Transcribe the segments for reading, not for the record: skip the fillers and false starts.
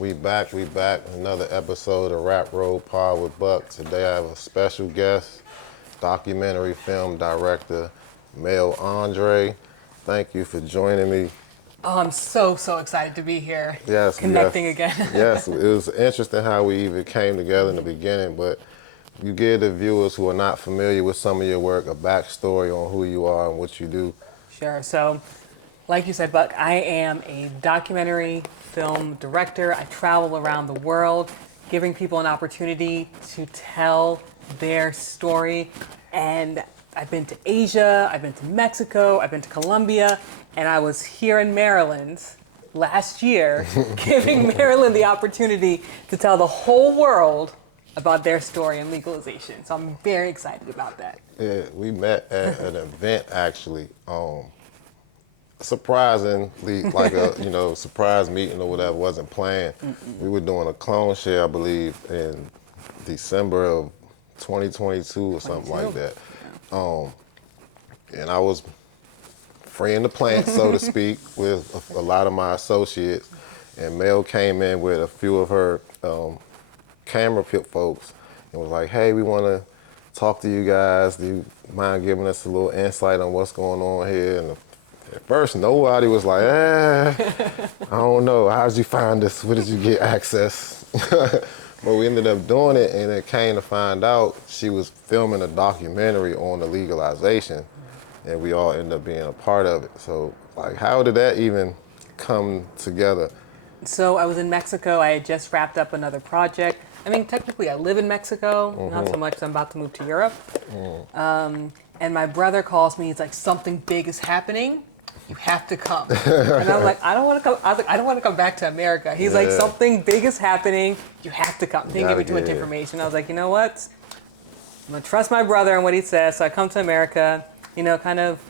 We back. Another episode of Rap Road Pod with Buck. Today I have a special guest, documentary film director, Mel Andre. Thank you for joining me. Oh, I'm so excited to be here. Yes, Connecting again. Yes, it was interesting how we even came together in the beginning, but you give the viewers who are not familiar with some of your work a backstory on who you are and what you do. Sure. So, like you said, Buck, I am a documentary film director. I travel around the world, giving people an opportunity to tell their story. And I've been to Asia, I've been to Mexico, I've been to Colombia, and I was here in Maryland last year, giving Maryland the opportunity to tell the whole world about their story and legalization. So I'm very excited about that. Yeah, we met at an event actually. Surprisingly, like a surprise meeting or whatever, wasn't planned. We were doing a clone share, I believe, in December of 2022 or something like that. And I was freeing the plant, so to speak, with a lot of my associates. And Mel came in with a few of her camera pit folks and was like, hey, we want to talk to you guys. Do you mind giving us a little insight on what's going on here? And at first, nobody was like, I don't know. How did you find this? Where did you get access? But we ended up doing it, and it came to find out she was filming a documentary on the legalization, and we all ended up being a part of it. So, like, how did that even come together? So I was in Mexico. I had just wrapped up another project. I mean, technically, I live in Mexico, not so much 'cause I'm about to move to Europe. And my brother calls me. He's like, something big is happening. You have to come. And I'm like, I don't want to come. I was like, I don't want to come back to America. He's like, something big is happening. You have to come. Didn't give me too much information. I was like, you know what? I'm going to trust my brother and what he says. So I come to America, kind of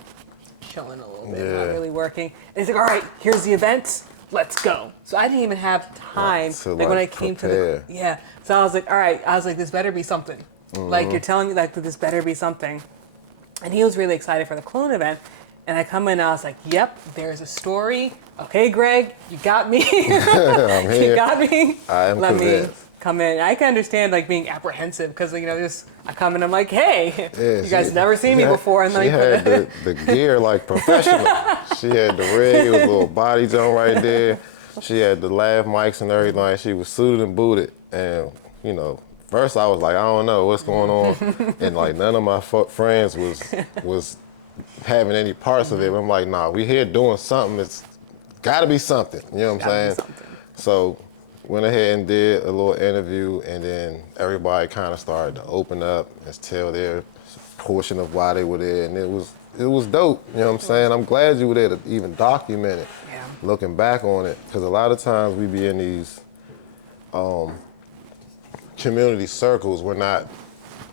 chilling a little bit, not really working. And he's like, all right, here's the event. Let's go. So I didn't even have time. Like when I came prepare. to the, So I was like, all right. I was like, this better be something. Like you're telling me like this better be something. And he was really excited for the clone event. And I come in and I was like, yep, there's a story. Okay, Greg, you got me. I'm here. You got me. I am Let convinced. me come in. I can understand like being apprehensive because just I come in, I'm like, hey, you guys never seen me before. And she had the gear like professional. She had the rig, it was a little body joint right there. She had the lav mics and everything. She was suited and booted. And, first I was like, I don't know what's going on. And like none of my friends was having any parts of it. I'm like, nah, we here doing something. It's gotta be something. You know what I'm saying? So went ahead and did a little interview, and then everybody kind of started to open up and tell their portion of why they were there, and it was dope. You know what I'm saying? I'm glad you were there to even document it. Yeah. Looking back on it, because a lot of times we be in these community circles, we're not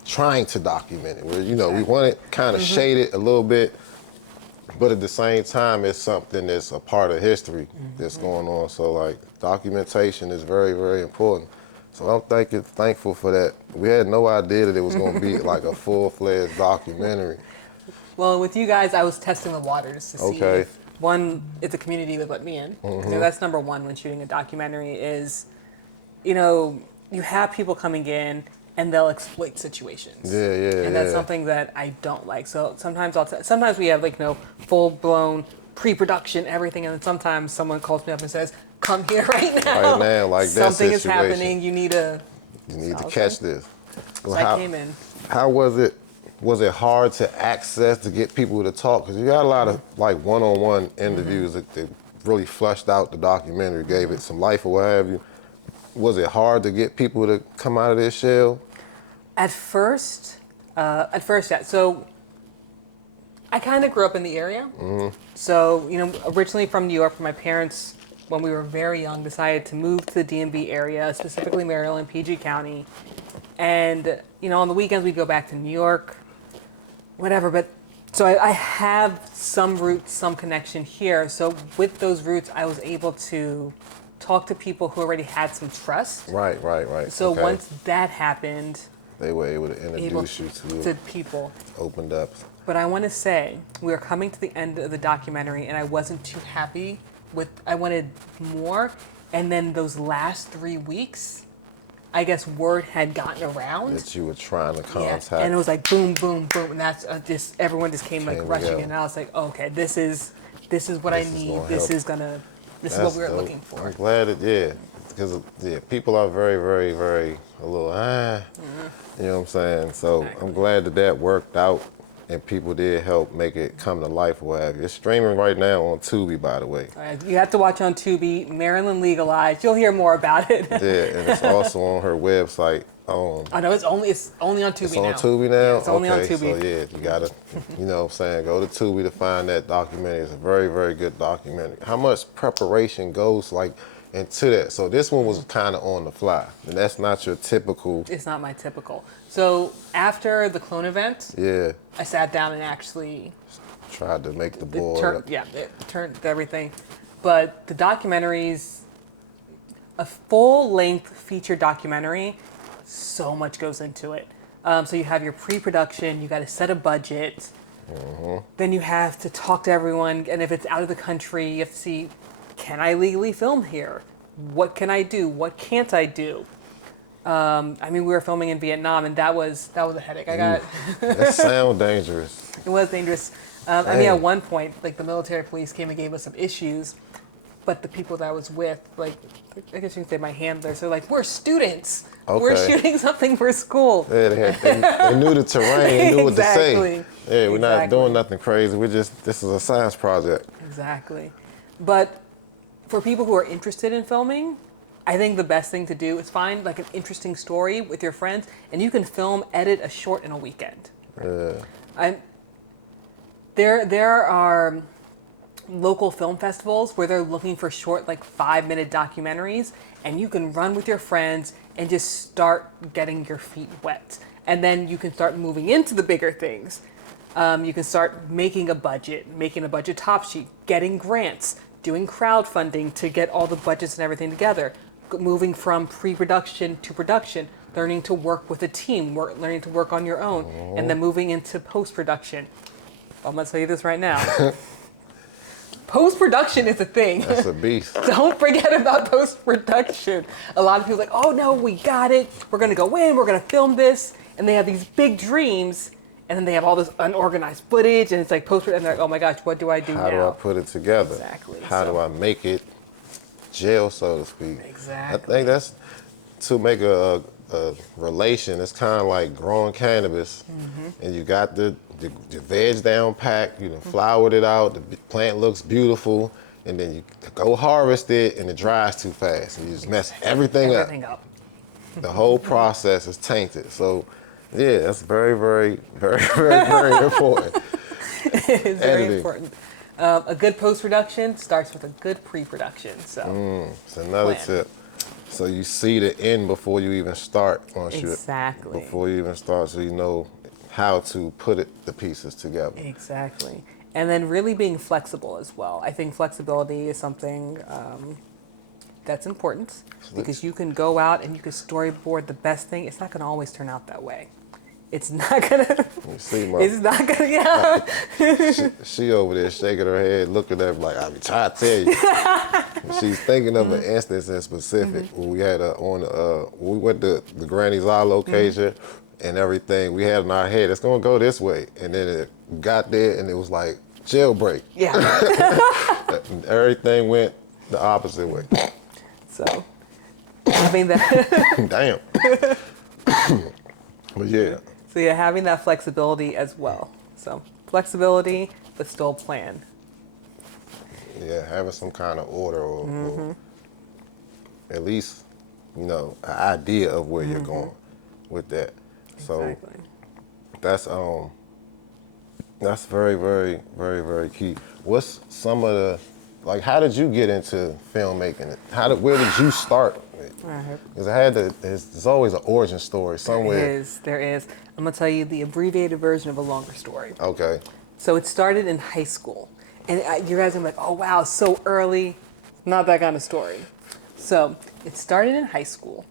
trying to document it. We want it kind of shaded a little bit, but at the same time, it's something that's a part of history that's going on. So like documentation is very, very important. So I'm thankful for that. We had no idea that it was going to be like a full-fledged documentary. Well, with you guys, I was testing the waters to see if, one, if the community would let me in. That's number one when shooting a documentary is, you have people coming in and they'll exploit situations. And that's something that I don't like. So sometimes sometimes we have full-blown pre-production, everything, and then sometimes someone calls me up and says, come here right now. Right now, like that something is situation. happening, you need to catch this. So I came in. How was it? Was it hard to access, to get people to talk? Because you got a lot of like one-on-one interviews that really fleshed out the documentary, gave it some life or what have you. Was it hard to get people to come out of their shell? At first, yeah. So I kind of grew up in the area. So, originally from New York, my parents, when we were very young, decided to move to the DMV area, specifically Maryland, PG County. And, on the weekends we'd go back to New York, whatever. But so I have some roots, some connection here. So with those roots, I was able to talk to people who already had some trust. Right. So once that happened, they were able to introduce you to people. Opened up. But I want to say, we are coming to the end of the documentary, and I wasn't too happy with, I wanted more, And then those last 3 weeks, I guess word had gotten around. That you were trying to Yeah, contact. and it was like boom, boom, boom, and that's just everyone just came like Came rushing together. in. And I was like, okay, this is what I This is need. gonna This help. is gonna, this is That's what we were dope. looking for. I'm glad it did. Because, people are very, very, very a little, you know what I'm saying? So Exactly. I'm glad that worked out and people did help make it come to life or what have you. It's streaming right now on Tubi, by the way. All right, you have to watch on Tubi, Maryland Legalized. You'll hear more about it. Yeah, and it's also on her website. I know it's only on Tubi It's now. on Tubi now? Yeah, it's only on Okay, Tubi. so yeah, you gotta, you know what I'm saying, go to Tubi to find that documentary. It's a very, very good documentary. How much preparation goes like into that? So this one was kind of on the fly, and that's not your typical, It's not my typical. So after the clone event, yeah, I sat down and actually tried to make the it board turned, up. yeah, it turned everything. But the documentaries, a full-length feature documentary, so much goes into it. So you have your pre-production, you got to set a budget, then you have to talk to everyone, and if it's out of the country, you have to see, can I legally film here? What can I do? What can't I do? I mean, we were filming in Vietnam, and that was a headache. That sound dangerous. It was dangerous. I mean, at Dang. one point, like the military police came and gave us some issues, but the people that I was with, like, I guess you could say my handlers, they're like, we're students. We're Okay. shooting something for school. Yeah, they knew the terrain, they knew what to Exactly. say. Yeah, we're not Exactly. doing nothing crazy. This is a science project. Exactly. But for people who are interested in filming, I think the best thing to do is find like an interesting story with your friends, and you can film, edit a short in a weekend. Yeah. There are local film festivals where they're looking for short, like 5-minute documentaries, and you can run with your friends and just start getting your feet wet. And then you can start moving into the bigger things. You can start making a budget top sheet, getting grants, doing crowdfunding to get all the budgets and everything together, moving from pre-production to production, learning to work with a team, learning to work on your own, and then moving into post-production. I'm gonna tell you this right now. Post-production is a thing. That's a beast. Don't forget about post-production. A lot of people are like, oh no, we got it. We're gonna go in, we're gonna film this. And they have these big dreams, and then they have all this unorganized footage, and it's like post-production, and they're like, oh my gosh, what do I do How now? do I put it together? Exactly. How do I make it gel, so to speak? Exactly. I think that's to make a relation. It's kind of like growing cannabis, and you got the veg down packed. You know, flowered it out. The plant looks beautiful, and then you go harvest it, and it dries too fast, and you just mess everything Everything up. The whole process is tainted. So, yeah, that's very, very, very, very, very important. It's very Editing. important. A good post-production starts with a good pre-production. So It's another Plan. tip. So you see the end before you even start on shit. Exactly. Before you even start, so you know how to put the pieces together. Exactly. And then really being flexible as well. I think flexibility is something that's important because you can go out and you can storyboard the best thing. It's not going to always turn out that way. It's not going to. You see, It's not going to. Yeah. she over there shaking her head, looking at me like, I be trying to tell you. She's thinking of an instance in specific where we had we went to the Granny's Eye location and everything. We had in our head, it's gonna go this way, and then it got there and it was like jailbreak. Yeah. And everything went the opposite way. So having that. Damn. But yeah. So yeah, having that flexibility as well. So flexibility, but still plan. Yeah, having some kind of order or at least, an idea of where you're going with that. So Exactly. that's very, very, very, very key. What's some of the, like, how did you get into filmmaking? Where did you start? Because there's always an origin story somewhere. There is. I'm gonna tell you the abbreviated version of a longer story. Okay. So it started in high school. And you guys are like, oh wow, so early. Not that kind of story. So it started in high school.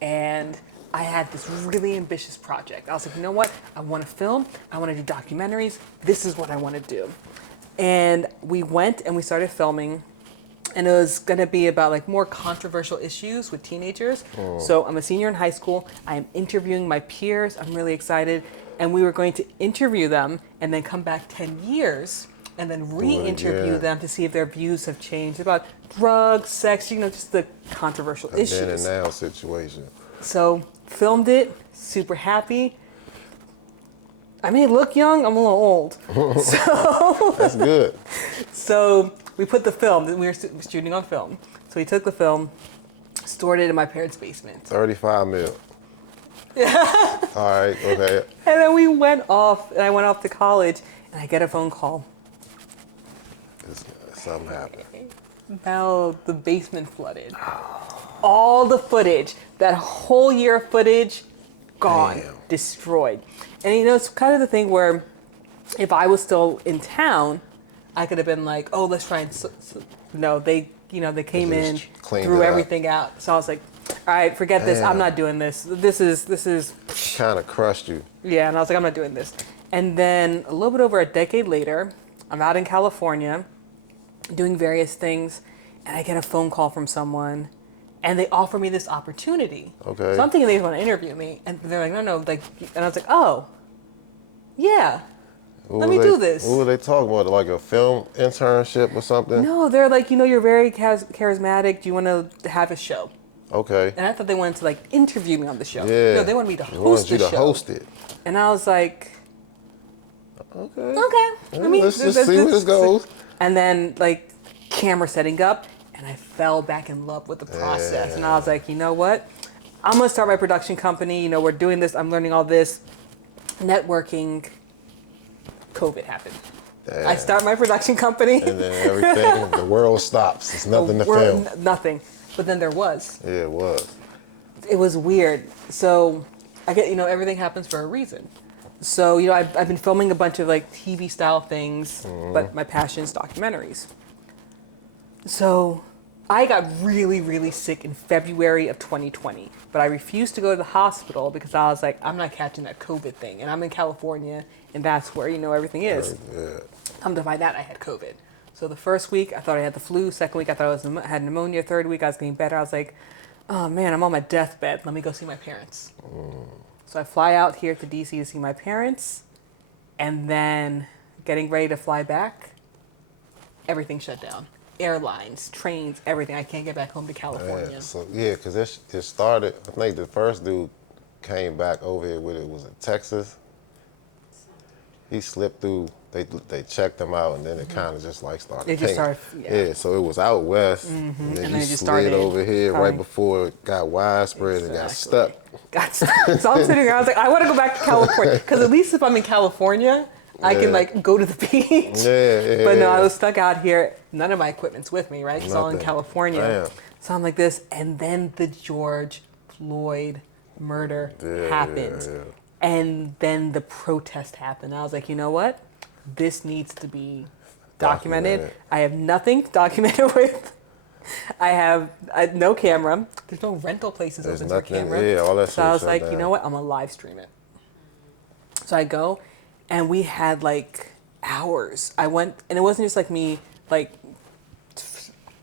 And I had this really ambitious project. I was like, you know what? I want to film. I want to do documentaries. This is what I want to do. And we went and we started filming and it was going to be about like more controversial issues with teenagers. So I'm a senior in high school. I am interviewing my peers. I'm really excited. And we were going to interview them and then come back 10 years and then re-interview them to see if their views have changed about drugs, sex, just the controversial issues. Then and now situation. So filmed it, super happy. I may look young, I'm a little old. So That's good. So we put the film, we were shooting on film. So we took the film, stored it in my parents' basement. 35 mil. Yeah. All right, okay. And then we went off, and I went off to college, and I get a phone call. Something happened. Now the basement flooded. All the footage, that whole year of footage, gone, Damn. destroyed. And it's kind of the thing where if I was still in town, I could have been like, oh, let's try and, no, they came They in, just cleaned threw it up. everything out. So I was like, all right, forget this. I'm Damn. not doing this. This is, Kind of crushed you. yeah. And I was like, I'm not doing this. And then a little bit over a decade later, I'm out in California doing various things, and I get a phone call from someone, and they offer me this opportunity. Okay. So I'm thinking they want to interview me, and they're like, no, like, and I was like, oh, yeah. Let me do this. What were they talking about? Like a film internship or something? No, they're like, you're very charismatic. Do you want to have a show? Okay. And I thought they wanted to like interview me on the show. Yeah. No, they wanted me to They host wanted you the to show. host it. And I was like, Okay. okay. Let's just see where this goes. And then like camera setting up, and I fell back in love with the process. And I was like, you know what? I'm gonna start my production company. We're doing this. I'm learning all this networking. COVID happened. Damn. I start my production company. And then everything, the world stops. There's nothing to film. Nothing. But then there was. Yeah, it was. It was weird. So I get, everything happens for a reason. So, I've been filming a bunch of like TV style things, but my passion is documentaries. So I got really, really sick in February of 2020, but I refused to go to the hospital because I was like, I'm not catching that COVID thing. And I'm in California, and that's where, everything is. Yeah. Come to find out, I had COVID. So the first week, I thought I had the flu. Second week, I thought I had pneumonia. Third week, I was getting better. I was like, oh man, I'm on my deathbed. Let me go see my parents. So I fly out here to DC to see my parents, and then getting ready to fly back, everything shut down. Airlines, trains, everything. I can't get back home to California. Yeah, so because it started. I think the first dude came back over here with it was in Texas. He slipped through. They checked him out, and then it kind of just like started. It just pinging. started, yeah. Yeah, so it was out west, and then And you then it just slid started over here right coming. before it got widespread and got stuck. Got stuck. So I'm sitting here. I was like, I want to go back to California because at least if I'm in California, I can like go to the beach. Yeah. But no, I was stuck out here. None of my equipment's with me, right? It's all in Nothing. California. Damn. So I'm like this, and then the George Floyd murder happened, Yeah. and then the protest happened. I was like, you know what? This needs to be documented. I have nothing to document it with. I have no camera. There's no rental places There's open for nothing. camera. Yeah, all that So I was shut like, down. you know what? I'm gonna live stream it. So I go, and we had like hours. I went, and it wasn't just like me. Like,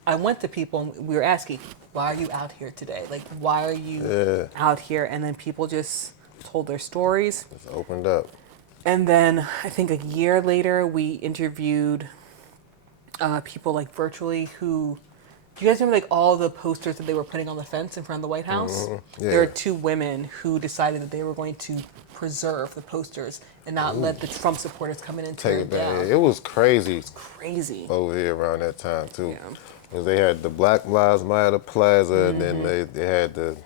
I went to people, and we were asking, why are you out here today? Like, why are you out here? And then people just told their stories. It's opened up. And then I think a year later, we interviewed people like virtually who. Do you guys remember like all the posters that they were putting on the fence in front of the White House? Yeah. There were two women who decided that they were going to preserve the posters and not let the Trump supporters come in and tear Take it it back. down. It was crazy Crazy. over here around that time too. Yeah. Because they had the Black Lives Matter Plaza, and then they had the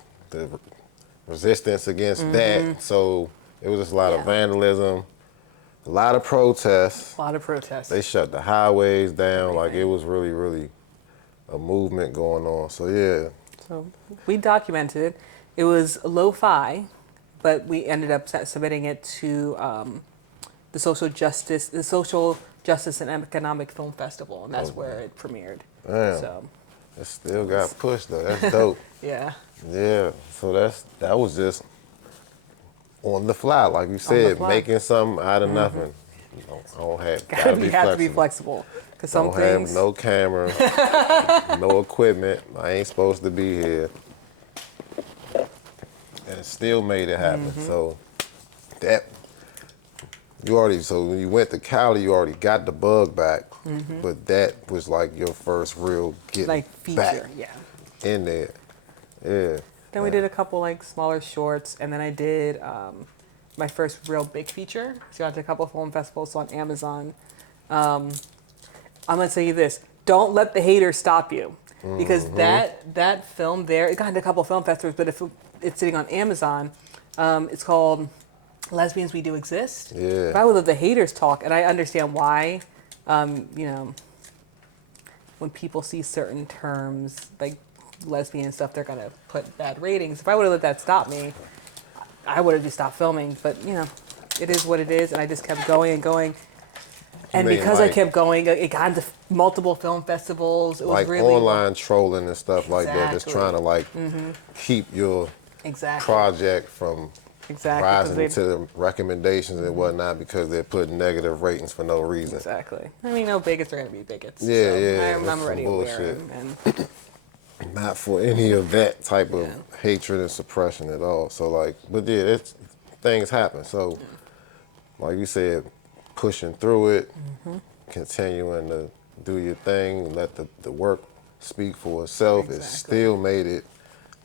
resistance against that. So it was just a lot of vandalism, a lot of protests. A lot of protests. They shut the highways down. Like Everything. it was really, really a movement going on. So yeah, So we documented it. It was lo-fi, but we ended up submitting it to the Social Justice and Economic Film Festival, and that's where it premiered. damn, So it still got pushed though. That's dope. yeah, Yeah, so that was just on the fly, like you said, fly. making something out of nothing. I don't have have to be flexible. For some Don't have things. no camera, no equipment. I ain't supposed to be here. And it still made it happen. So that so when you went to Cali, you already got the bug back, but that was like your first real getting Like back feature, yeah. in there. Yeah. Then we did a couple like smaller shorts, and then I did my first real big feature. So I did a couple film festivals on Amazon. I'm gonna tell you this: don't let the haters stop you, because that film there, it got into a couple film festivals, but if it's sitting on Amazon, it's called Lesbians We Do Exist. Yeah. If I would let the haters talk, and I understand why, you know, when people see certain terms like lesbian and stuff, they're gonna put bad ratings. If I would have let that stop me, I would have just stopped filming. But you know, it is what it is, and I just kept going and going. And mean, because I like- kept going, it got into multiple film festivals. It was Like really online trolling and stuff like that. That's Exactly. trying to like keep your exactly project from exactly 'cause rising they- to the recommendations and whatnot because they're putting negative ratings for no reason. exactly. I mean, no bigots are gonna be bigots. Yeah, so yeah, I'm that's already some aware. bullshit. And Not for any of that type of Yeah. hatred and suppression at all. So like, but yeah, things happen. So like you said, pushing through it, continuing to do your thing, let the work speak for itself. It Exactly. still made it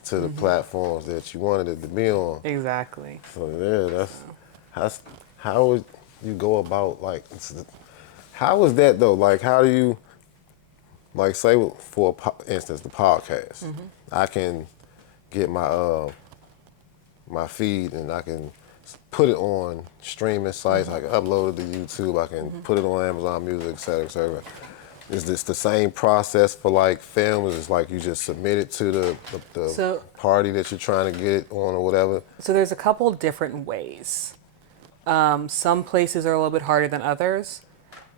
to the platforms that you wanted it to be on. exactly. So yeah, that's how would you go about like how is that though? Like how do you like say for instance the podcast? I can get my feed and I can put it on streaming sites. I can upload it to YouTube. I can put it on Amazon Music, et cetera, et cetera. Is this the same process for like films? It's like you just submit it to the So- party that you're trying to get it on or whatever? So there's a couple different ways. Some places are a little bit harder than others.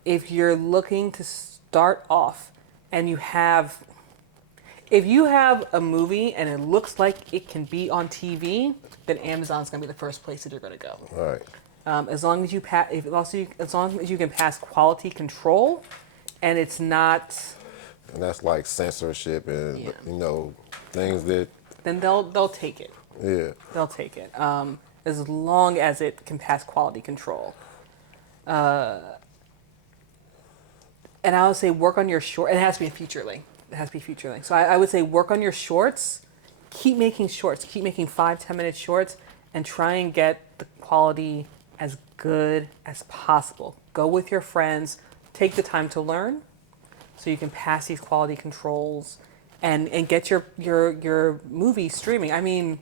If you're looking to start off and if you have a movie and it looks like it can be on TV, then Amazon's gonna be the first place that you're gonna go. All right. As long as you as long as you can pass quality control, and it's not, And that's like censorship and Yeah. you know things that then they'll take it. yeah. They'll take it. As long as it can pass quality control. And I would say work on your short. It has to be a feature length. It has to be feature length. So I would say work on your shorts. Keep making shorts. Keep making 5-10 minute shorts, and try and get the quality as good as possible. Go with your friends. Take the time to learn, so you can pass these quality controls, and get your movie streaming. I mean,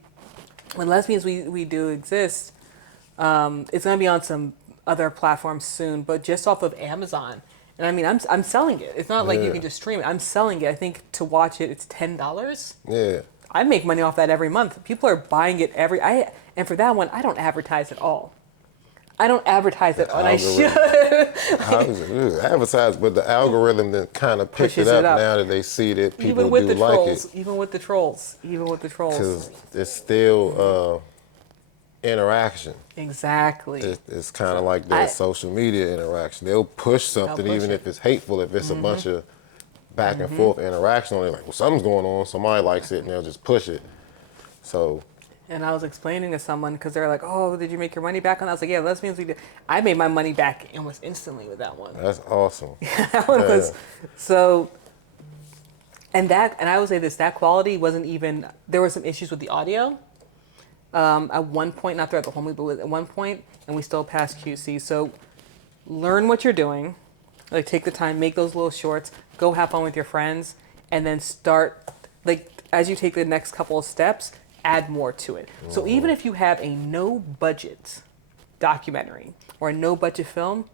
when Lesbians We Do Exist, it's gonna be on some other platforms soon, but just off of Amazon. And I mean, I'm selling it. It's not like you Yeah. can just stream it. I'm selling it. I think to watch it, it's $10. Yeah. I make money off that every month. People are buying it and for that one, I don't advertise at all. I don't advertise at all. And I should. How is it advertised? But the algorithm that kind of picked it Pushes up, it up. now that they see that people Even with do the like trolls. it. Even with the trolls. Even with the trolls. Because it's still interaction. Exactly. It's kind of like that social media interaction. They'll push something push even it. if it's hateful. If it's a bunch of back and forth interaction on it, like, well, something's going on. Somebody likes it, and they'll just push it. So And I was explaining to someone because they're like, "Oh, did you make your money back?" And I was like, "Yeah, Lesbians We Do." I made my money back almost instantly with that one. that's awesome. That one was so. And I would say this: that quality wasn't even. There were some issues with the audio. At one point, not throughout the whole movie, but at one point, and we still passed QC. So, learn what you're doing. Like, take the time, make those little shorts, go have fun with your friends, and then start. Like, as you take the next couple of steps, add more to it. So even if you have a no budget documentary or a no budget film,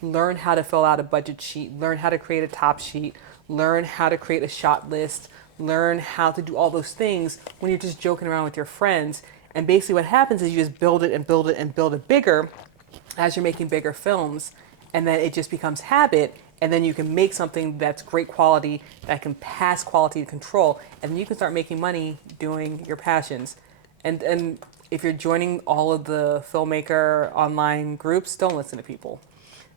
learn how to fill out a budget sheet, learn how to create a top sheet, learn how to create a shot list, learn how to do all those things when you're just joking around with your friends. And basically what happens is you just build it and build it and build it bigger as you're making bigger films, and then it just becomes habit, and then you can make something that's great quality, that can pass quality control, and then you can start making money doing your passions. And if you're joining all of the filmmaker online groups, don't listen to people.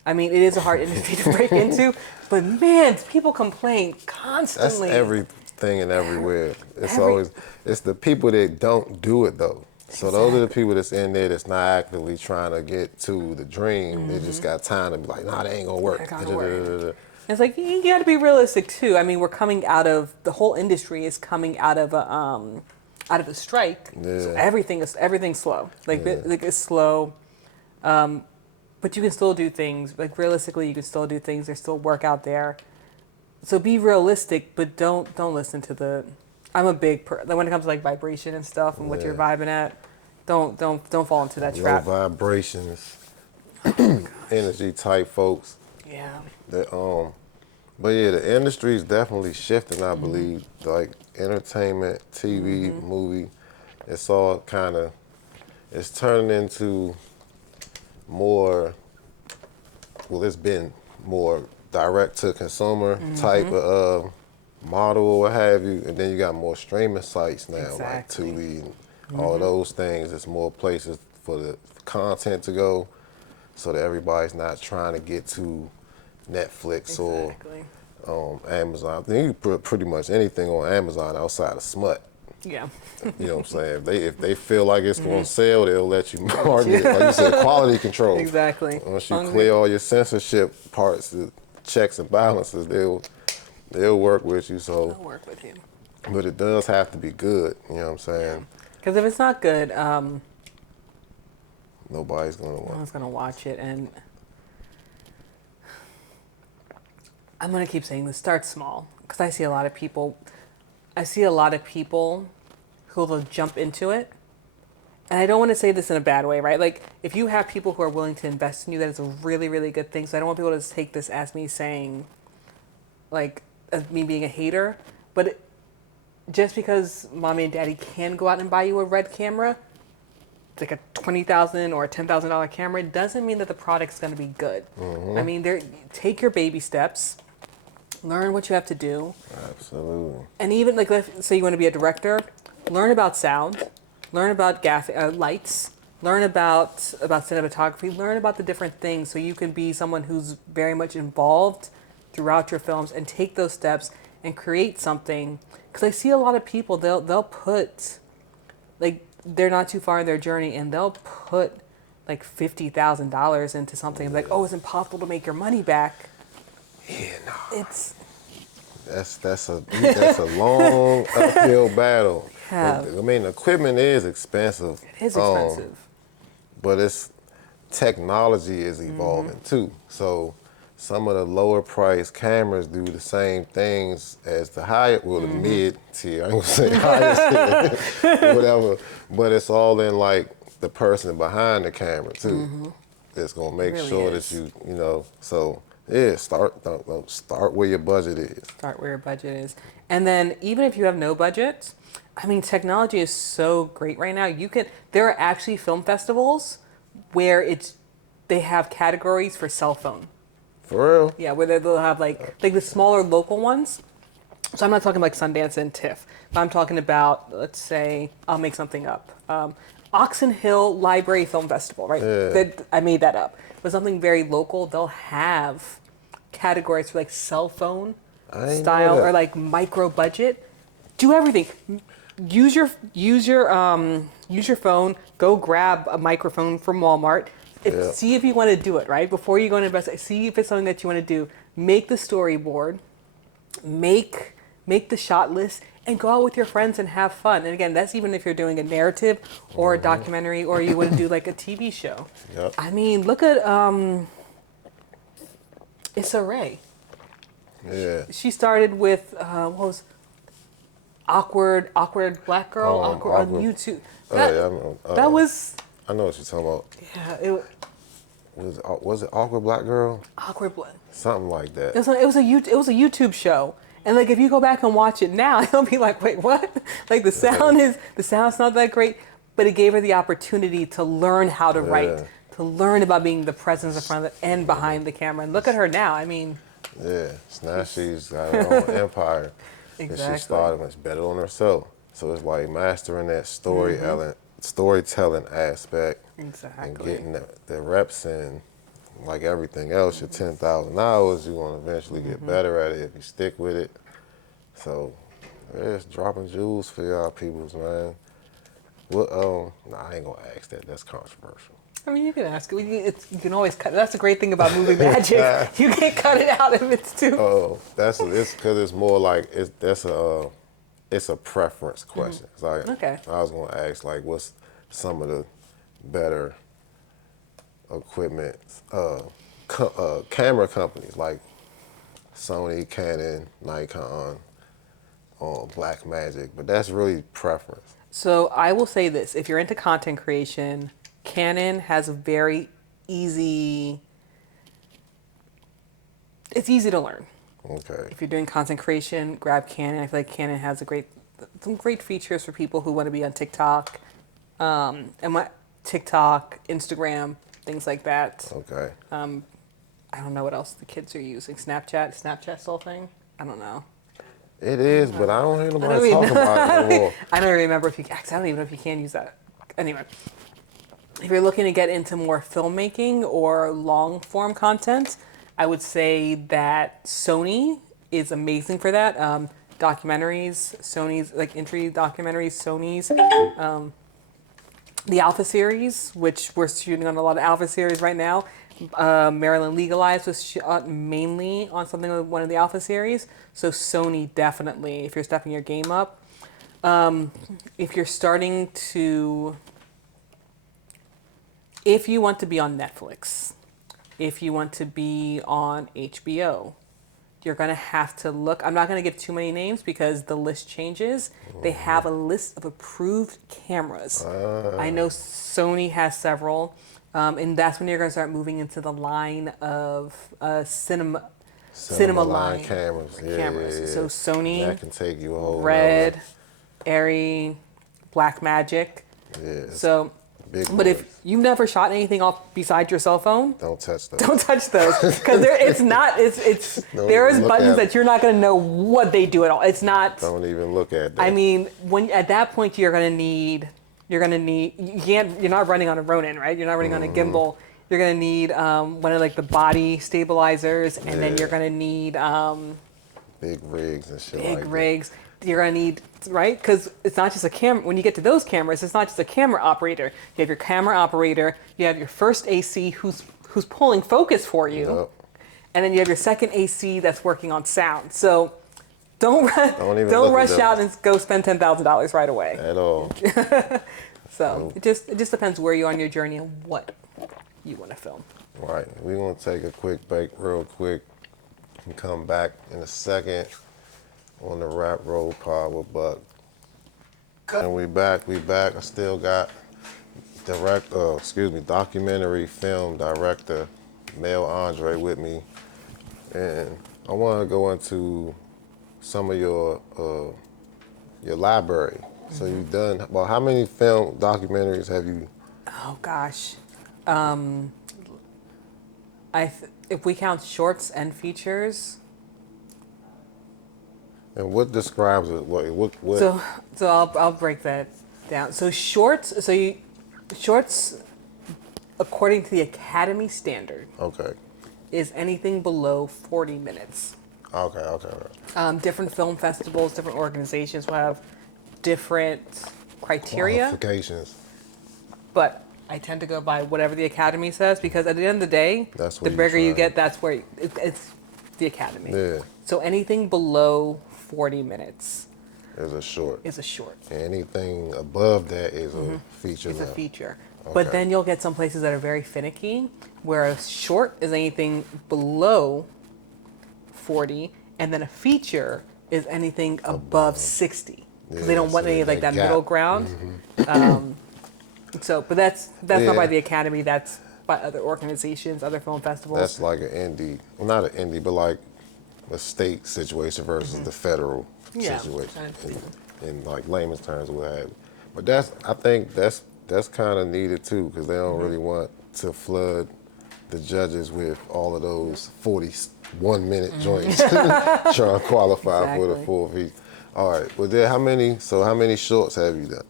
I mean, it is a hard industry to break into, but man, people complain That's constantly. everything and everywhere. It's Every always, it's the people that don't do it though. So those are the people that's in there that's not actively trying to get to the dream. They just got time to be like, nah, that ain't gonna work. They're gonna work. It's like you got to be realistic too. I mean, we're coming out of the whole industry is coming out of a strike. So Yeah. everything's slow. Like Yeah. like it's slow. But you can still do things. Like realistically, you can still do things. There's still work out there. So be realistic, but don't listen to the. I'm a big like when it comes to like vibration and stuff and what you're Yeah. vibing at. Don't fall into that Low trap. vibrations, energy type folks. Yeah. That but yeah, the industry is definitely shifting. I believe like entertainment, TV, movie. It's all kind of it's turning into more. Well, it's been more direct to consumer type of model or what have you, and then you got more streaming sites now like Exactly. Tubi and all of those things. There's more places for the content to go, so that everybody's not trying to get to Netflix Exactly. or Amazon. I think you can put pretty much anything on Amazon outside of smut. Yeah. You know what I'm saying? If they feel like it's going to sell, they'll let you market it. Like you said, quality control. Exactly. Once you clear all your censorship parts, the checks and balances, they'll work with you. So, I'll work with you. but it does have to be good. You know what I'm saying? Because if it's not good, Nobody's gonna no want. one's gonna watch it, and I'm gonna keep saying this. Start small, because I see a lot of people. I see a lot of people who will jump into it, and I don't want to say this in a bad way, right? Like if you have people who are willing to invest in you, that is a really, really good thing. So I don't want people to take this as me saying, like, as me being a hater, but just because mommy and daddy can go out and buy you a red camera, like a $20,000 or a $10,000 camera, doesn't mean that the product's going to be good. I mean, take your baby steps, learn what you have to do, Absolutely. and even like let's say you want to be a director, learn about sound, learn about lights, learn about cinematography, learn about the different things, so you can be someone who's very much involved throughout your films and take those steps and create something. Because I see a lot of people, they'll put like they're not too far in their journey and they'll put like $50,000 into something like, oh, it's impossible to make your money back. Yeah, no. It's That's a long uphill battle. Yeah. I mean, equipment is expensive. it is expensive. But it's technology is evolving too. So some of the lower price cameras do the same things as the higher, well, the mid tier. I ain't gonna say highest tier, whatever. But it's all in like the person behind the camera too. It's gonna make really sure is. that you know. So yeah, start where your budget is. Start where your budget is. And then even if you have no budget, I mean, technology is so great right now. There are actually film festivals where they have categories for cell phone. For real. Yeah, where they'll have like the smaller local ones. So I'm not talking like Sundance and TIFF. But I'm talking about, let's say, I'll make something up. Oxon Hill Library Film Festival, right? Yeah. I made that up. But something very local, they'll have categories for like cell phone I didn't know style that. or like micro budget. Do everything. Use your phone. Go grab a microphone from Walmart. Yeah. See if you want to do it, right? Before you go and invest, see if it's something that you want to do. Make the storyboard, make the shot list, and go out with your friends and have fun. And again, that's even if you're doing a narrative or a documentary or you want to do like a TV show. Yep. I mean, look at Issa Rae. Yeah. She started with what was awkward black girl awkward on Awkward. YouTube. Oh, That, yeah, I know. that was I know what you're talking about. yeah, Was it Awkward Black Girl? awkward black. Something like that. It was a YouTube show, and like if you go back and watch it now, it'll be like, wait, what? Like the sound's not that great, but it gave her the opportunity to learn how to write, to learn about being the presence in front of and behind the camera. And look at her now. I mean, Yeah. So now she's got her own empire. And Exactly. she started much better on herself. So it's like mastering that storytelling aspect and exactly. getting the reps in like everything else, your 10,000 hours, you're gonna eventually get better at it if you stick with it. So, yeah, it's dropping jewels for y'all peoples, man. What? Nah, I ain't gonna ask that. That's controversial. I mean, you can ask. You can always cut. That's the great thing about movie magic. You can't cut it out if it's too. Oh, it's because it's more like it's a preference question. It's like, Okay. I was gonna ask like, what's some of the better equipment, camera companies like Sony, Canon, Nikon, Blackmagic, but that's really preference. So I will say this: if you're into content creation, Canon has a very easy. It's easy to learn. Okay. If you're doing content creation, grab Canon. I feel like Canon has some great features for people who want to be on TikTok, TikTok, Instagram, things like that. Okay. I don't know what else the kids are using. Snapchat. Snapchat's the whole thing. I don't know. It is, but I don't hear I don't nobody even talking about it no more. I don't remember if you. Actually, I don't even know if you can use that. Anyway, if you're looking to get into more filmmaking or long form content, I would say that Sony is amazing for that. Documentaries, Sony's like entry documentaries, Sony's, the Alpha series, which we're shooting on a lot of Alpha series right now. Maryland Legalized was shot mainly on something with one of the Alpha series. So Sony definitely, if you're stepping your game up. If you're starting to, if you want to be on Netflix, if you want to be on HBO, you're going to have to look. I'm not going to give too many names because the list changes. They have a list of approved cameras. I know Sony has several. And that's when you're going to start moving into the line of cinema line cameras. Yeah, cameras. yeah, yeah. So Sony, That can take you a whole Red, Arri, Blackmagic. Yeah. So, Big but boys. if you've never shot anything off besides your cell phone, Don't touch those. don't touch those because Don't there is look buttons at that you're not going to know what they do at all. It's not. Don't even look at that. I mean, when at that point you're not running on a Ronin, right? You're not running on a gimbal. You're gonna need one of like the body stabilizers, and then you're gonna need big rigs and shit big like rigs. You're gonna need, right? Because it's not just a camera. When you get to those cameras, it's not just a camera operator. You have your camera operator. You have your first AC who's pulling focus for you, Yep. and then you have your second AC that's working on sound. So don't even don't look at rush those. out and go spend $10,000 right away. that. At all. So it just depends where you're on your journey and what you want to film. Right. We're going to take a quick break real quick and come back in a second on the Rap Roll Pod with Buck. And we back. I still got documentary film director Mel Andre with me. And I want to go into some of your library. So you've done, well, how many film documentaries have you? Oh gosh, if we count shorts and features. And what describes it? What? So I'll break that down. So shorts. Shorts, according to the Academy standard, Okay. is anything below 40 minutes. Okay. Different film festivals, different organizations will have different criteria. Qualifications. But I tend to go by whatever the Academy says because at the end of the day, That's the where you bigger you try. get, that's where it's the Academy. Yeah. So anything below 40 minutes Is a short. is a short. Anything above that is a feature. It's a now. feature. Okay. But then you'll get some places that are very finicky, where a short is anything below 40, and then a feature is anything above 60. Because they don't Yeah, want so any of like that that middle gap. ground. But that's Yeah. not by the Academy. That's by other organizations, other film festivals. That's like an indie. Well, not an indie, but like a state situation versus the federal Yeah, situation. I understand. In like layman's terms, what have you. But I think that's kind of needed too, because they don't really want to flood the judges with all of those 41-minute joints trying to qualify for the Exactly. full feature. All right. Well, then how many shorts have you done?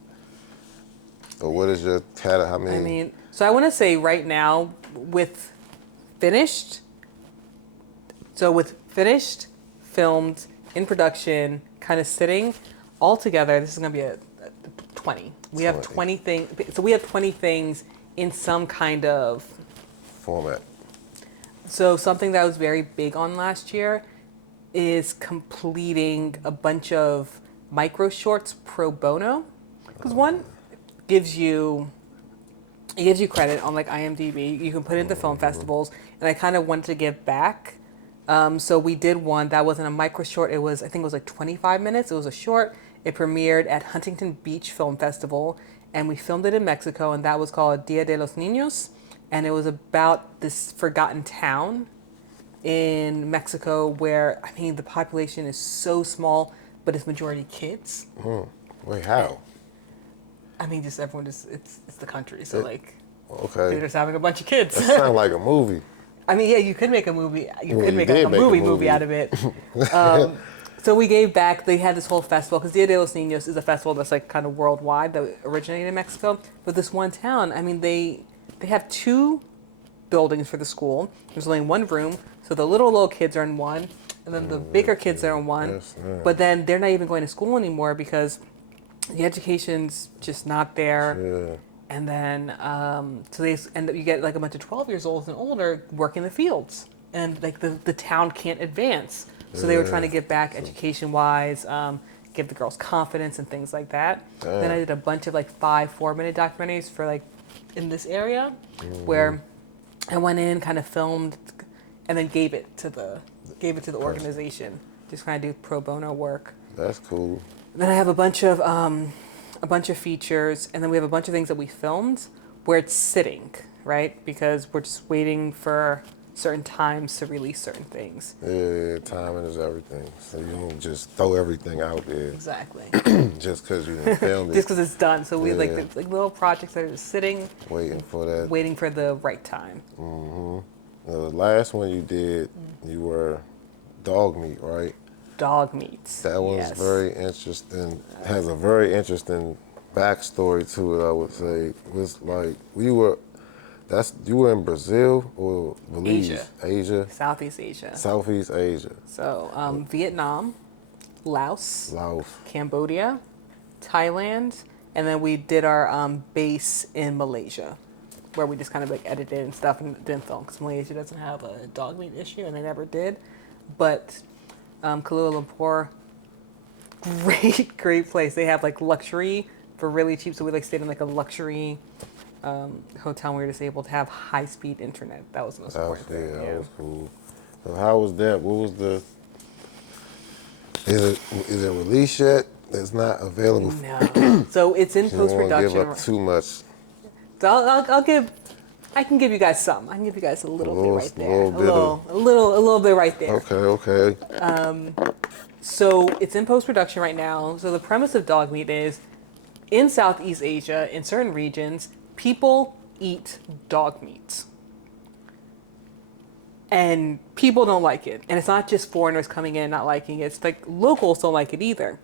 Or what is your how many? I mean, so I want to say right now with finished. So with finished, filmed, in production, kind of sitting all together, this is going to be a 20. We have 20 things. So we have 20 things in some kind of format. So something that I was very big on last year is completing a bunch of micro shorts pro bono. Because one gives you credit on like IMDb. You can put it into film festivals, and I kind of wanted to give back. So we did one that wasn't a micro short. I think it was like 25 minutes. It was a short. It premiered at Huntington Beach Film Festival, and we filmed it in Mexico, and that was called Dia de los Niños, and it was about this forgotten town in Mexico where, I mean, the population is so small, but it's majority kids. Wait, how? I mean, just everyone it's the country, so Okay. they're just having a bunch of kids. That sounds like a movie. I mean, yeah, you could make a movie. You Well, could you make did like a make a movie movie. out of it. So we gave back. They had this whole festival because Dia de los Niños is a festival that's like kind of worldwide that originated in Mexico. But this one town, I mean, they have 2 buildings for the school. There's only one room, so the little kids are in one, and then the bigger kids are in one. Yes, but then they're not even going to school anymore because the education's just not there. Yeah. And then, so they end up, you get like a bunch of 12 years old and older working the fields, and like the town can't advance. So they were trying to give back education-wise, give the girls confidence and things like that. Damn. Then I did a bunch of like 5 4-minute documentaries for like in this area, where I went in, kind of filmed, and then gave it to the organization. Just kind of do pro bono work. That's cool. Then I have a bunch of features, and then we have a bunch of things that we filmed where it's sitting, right? Because we're just waiting for certain times to release certain things. Yeah, timing is everything. So you don't just throw everything out there Exactly. just because you didn't film it. Just because it's done. So we Yeah. like little projects that are just sitting, Waiting for that. waiting for the right time. The last one you did, you were dog meat, right? Dog meats. That was Yes. very interesting. Has a very interesting backstory to it, I would say. It was like you were in Brazil or Belize? Asia. Southeast Asia. Southeast Asia. So Vietnam, Laos, Laos. Cambodia, Thailand, and then we did our base in Malaysia, where we just kind of like edited and stuff and didn't film because Malaysia doesn't have a dog meat issue and they never did. But Kuala Lumpur, great place. They have like luxury for really cheap. So we like stayed in like a luxury hotel. And we were just able to have high speed internet. That was the most important thing. That was cool. So how was that? What was the? Is it released yet? It's not available. No. So it's in post You don't want to production. give up too much. So I can give you guys some. I can give you guys a little bit right there. A little bit right there. Okay. So it's in post production right now. So the premise of dog meat is, in Southeast Asia, in certain regions, people eat dog meat. And people don't like it. And it's not just foreigners coming in and not liking it. It's like locals don't like it either.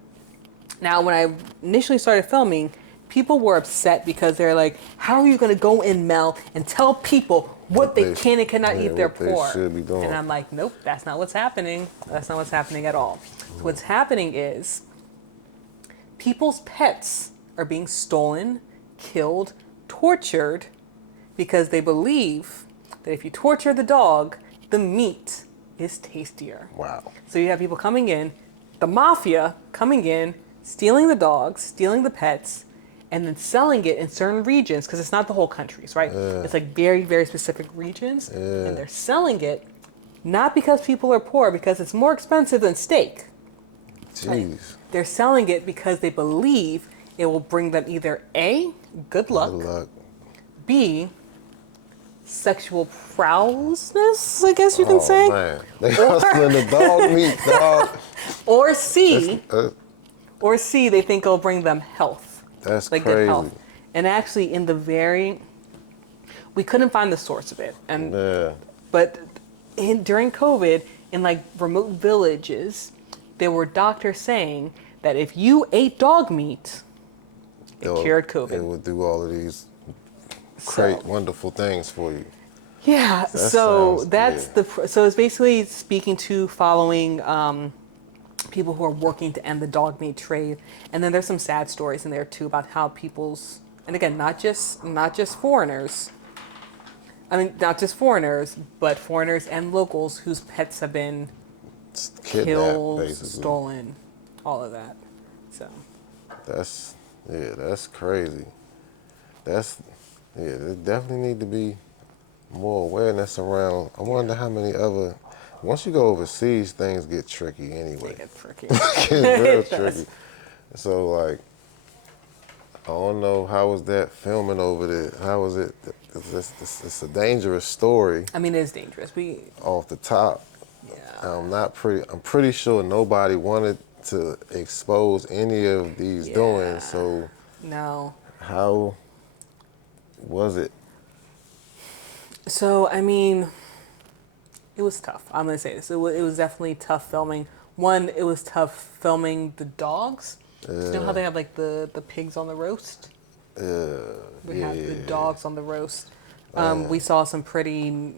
Now, when I initially started filming, people were upset because they're like, how are you going to go in, Mel, and tell people what they can and cannot eat? They're poor. Should be doing. And I'm like, nope, that's not what's happening. That's not what's happening at all. So what's happening is people's pets are being stolen, killed, tortured, because they believe that if you torture the dog, the meat is tastier. Wow. So you have people coming in, the mafia coming in, stealing the dogs, stealing the pets, and then selling it in certain regions, because it's not the whole countries, right? It's like very, very specific regions. And they're selling it not because people are poor, because it's more expensive than steak. Jeez. They're selling it because they believe it will bring them either A, good luck, Good luck. B, sexual prowessness, I guess you can say. Man. They hustling the dog meat, dog. Or C, That's they think it'll bring them health. That's Like crazy. good health. And actually we couldn't find the source of it. But during COVID, in like remote villages, there were doctors saying that if you ate dog meat, it cured COVID. It would do all of these great, So- wonderful things for you. Yeah, That so sounds, that's yeah. so it's basically speaking to following people who are working to end the dog meat trade, and then there's some sad stories in there too about how people's, and again, not just foreigners. I mean, not just foreigners, but foreigners and locals whose pets have been It's kidnapped, killed, basically. stolen, all of that. So That's, yeah, that's crazy. That's, yeah, there definitely need to be more awareness around. I wonder how many other, once you go overseas, things get tricky they anyway. get tricky. It gets real It does. tricky. So, like, I don't know, how was that filming over there? How was it? It's a dangerous story I mean, it's dangerous. off the top. Yeah, I'm pretty sure nobody wanted to expose any of these doings. yeah. So No. how was it? So I mean, it was tough. I'm gonna say this. It was definitely tough filming. One, it was tough filming the dogs. You know how they have like the pigs on the roast? We Yeah, had the dogs on the roast. We saw some pretty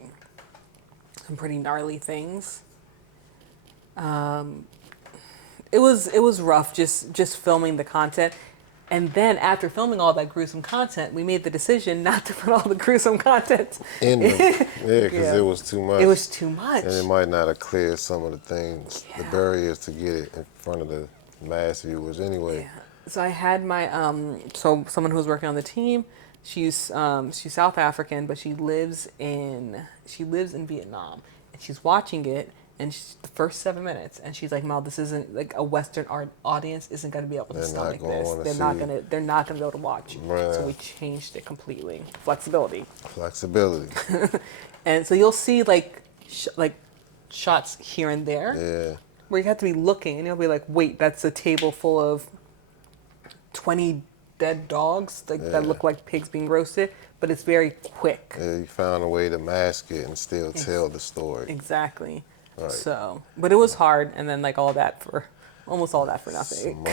gnarly things. It was rough just filming the content. And then after filming all that gruesome content, we made the decision not to put all the gruesome content. in the yeah, because Yeah. it was too much. It was too much. And it might not have cleared some of the things, the Yeah. barriers to get it in front of the mass viewers anyway. Yeah. So I had my so someone who was working on the team, she's South African, but she lives in Vietnam, and she's watching it, and the first 7 minutes, and she's like, "Mel, this isn't like a Western art audience isn't going to be able to They're not stomach gonna this. wanna They're see not it." gonna they're not gonna be able to watch." Right. So we changed it completely. Flexibility, Flexibility. and so you'll see like shots here and there Yeah. where you have to be looking, and you'll be like, "Wait, that's a table full of 20 dead dogs that look like pigs being roasted," but it's very quick. Yeah, you found a way to mask it and still tell the story. Exactly. Right. So, but it was hard, and then like almost all that for nothing.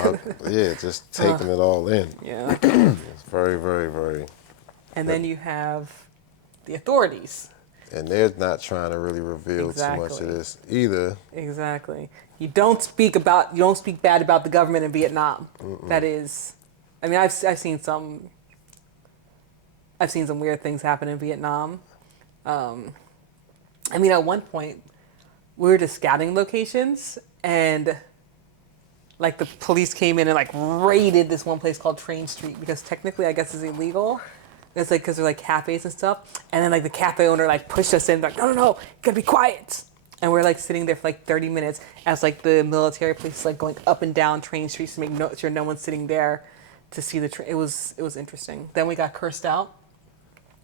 Yeah, just taking it all in. Yeah. It's very, very, very. And then you have the authorities. And they're not trying to really reveal too much Exactly. of this either. Exactly. You don't speak bad about the government in Vietnam. That is, I mean, I've seen some weird things happen in Vietnam. I mean, at one point, we were just scouting locations, and like the police came in and like raided this one place called Train Street because technically, I guess, it's illegal. It's like because they're like cafes and stuff, and then like the cafe owner like pushed us in, like, no, you gotta be quiet. And we're like sitting there for like 30 minutes as like the military police is like going up and down Train Streets to make sure no one's sitting there to see the train. It was interesting. Then we got cursed out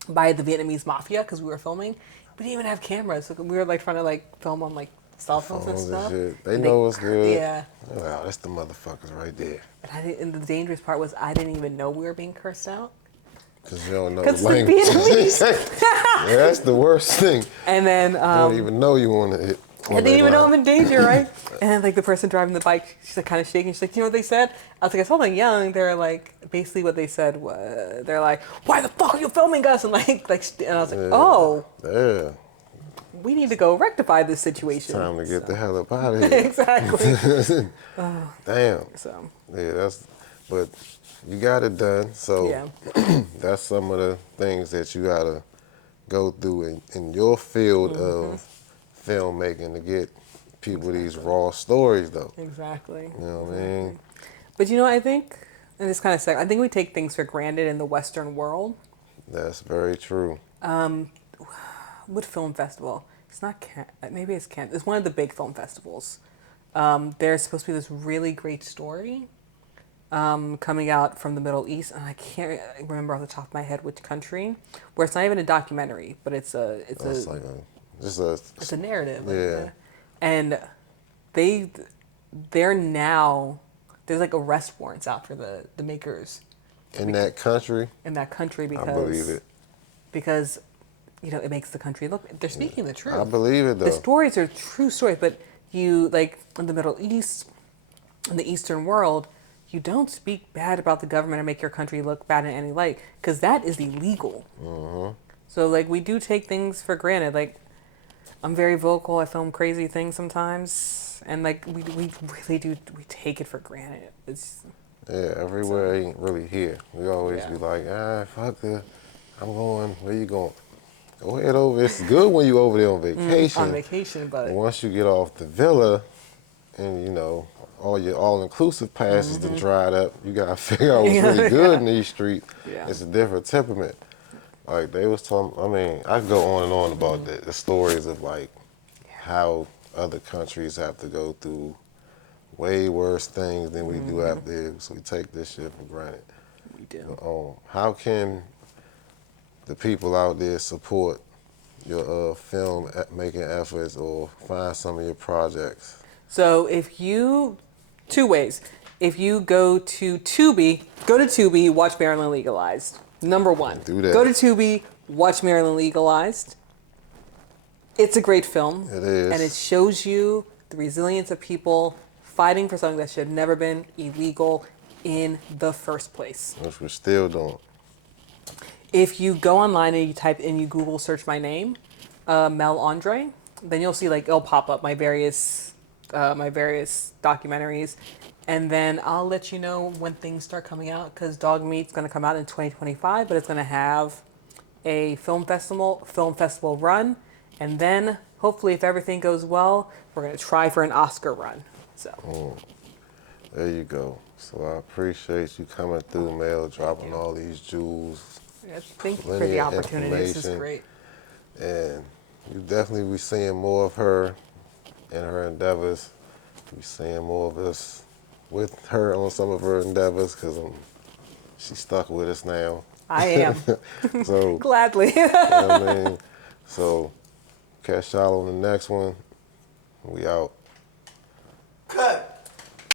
by the Vietnamese mafia because we were filming. We didn't even have cameras, so we were like trying to like film on like cell phones and Phones and stuff. shit. They And know what's good. Yeah. Wow, that's the motherfuckers right there. And the dangerous part was I didn't even know we were being cursed out. Because you don't know Because the the language. Vietnamese. Yeah, that's the worst thing. And then You don't even know you want to hit. I didn't even know I'm in danger, right? And then, like, the person driving the bike, she's like kind of shaking. She's like, "You know what they said?" I was like, "I saw them yelling." They're like, basically what they said was, they're like, "Why the fuck are you filming us?" And and I was like, "Oh, Yeah, we need to go rectify this situation." time to get the hell up out of here. Exactly. Damn. So, Yeah, but you got it done. So yeah. that's some of the things that you gotta go through in your field of filmmaking to get people these raw stories, though. Exactly. You know what I mean? But I think, and it's kind of sad, I think we take things for granted in the Western world. That's very true. What film festival? It's not maybe it's Cannes. It's one of the big film festivals. There's supposed to be this really great story coming out from the Middle East, and I can't remember off the top of my head which country. Where it's not even a documentary, but it's a narrative. Yeah. And they're now there's like arrest warrants out for the makers In that country, in that country I believe it. because it makes the country look. They're speaking the truth. I believe it, though. The stories are true stories, but you like in the Middle East, in the Eastern world, you don't speak bad about the government or make your country look bad in any light because that is illegal. So like we do take things for granted. Like I'm very vocal. I film crazy things sometimes, and like we really do we take it for granted. It's Yeah, so everywhere ain't really here. We always yeah. be like, fuck the, I'm going, where you going? Go ahead over. It's good when you over there on On vacation. vacation, But but once you get off the villa and, you know, all your all-inclusive passes done dried up, you got to figure out what's really good yeah, in these streets. yeah, It's a different temperament. Like, they was talking, I mean, I could go on and on about the stories of, like, how other countries have to go through way worse things than we do out there. So we take this shit for granted. we do. But, how can the people out there support your film making efforts or find some of your projects? So if you, two ways. If you go to Tubi, watch Maryland Legalized. Number one, Do go that. to Tubi, watch Maryland Legalized. It's a great film, It and it is. shows you the resilience of people fighting for something that should have never been illegal in the first place. Which we're still doing. If you go online and you type in, you Google search my name, Mel Andre, then you'll see like it'll pop up my various documentaries, and then I'll let you know when things start coming out because Dog Meat's going to come out in 2025, but it's going to have a film festival run, and then hopefully if everything goes well, we're going to try for an Oscar run. So There you go. So I appreciate you coming through, Mel, dropping you. all these jewels, yeah, thank you for plenty the of opportunity. This is information, great. and you definitely be seeing more of her in her endeavors. We seeing more of us with her on some of her endeavors because she's stuck with us now. I am So, gladly. you know what I mean? So, catch y'all on the next one. We out.